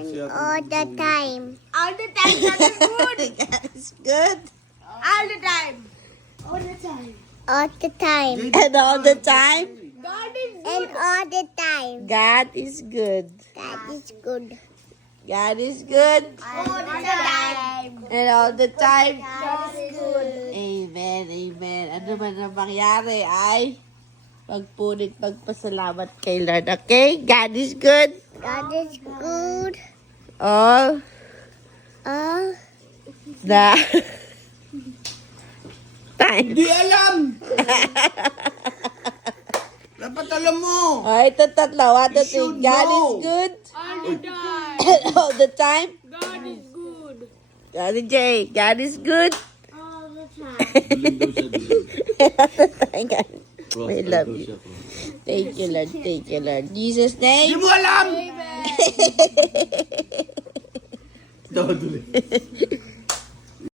All the time. All the time, God is good. God is good. All the time. All the time. All the time. And all the time, God is And all the time. God is good. That is good. God is good. all the time. And all the time. God is good. Amen, amen. Ano man ang mangyari ay magpunit, magpasalamat kay Lord. Okay? God is good. God is good. All All the time. Hindi alam! Dapat alam mo! Oh, ito tatlo. One, two, three. should God is know. good. All the time. All the time. God is good. Daddy J, God is good. All the time. We love you. Thank you, Lord. Thank you, Lord. In Jesus' Hindi name. mo alam! Amen. Daw, tuloy.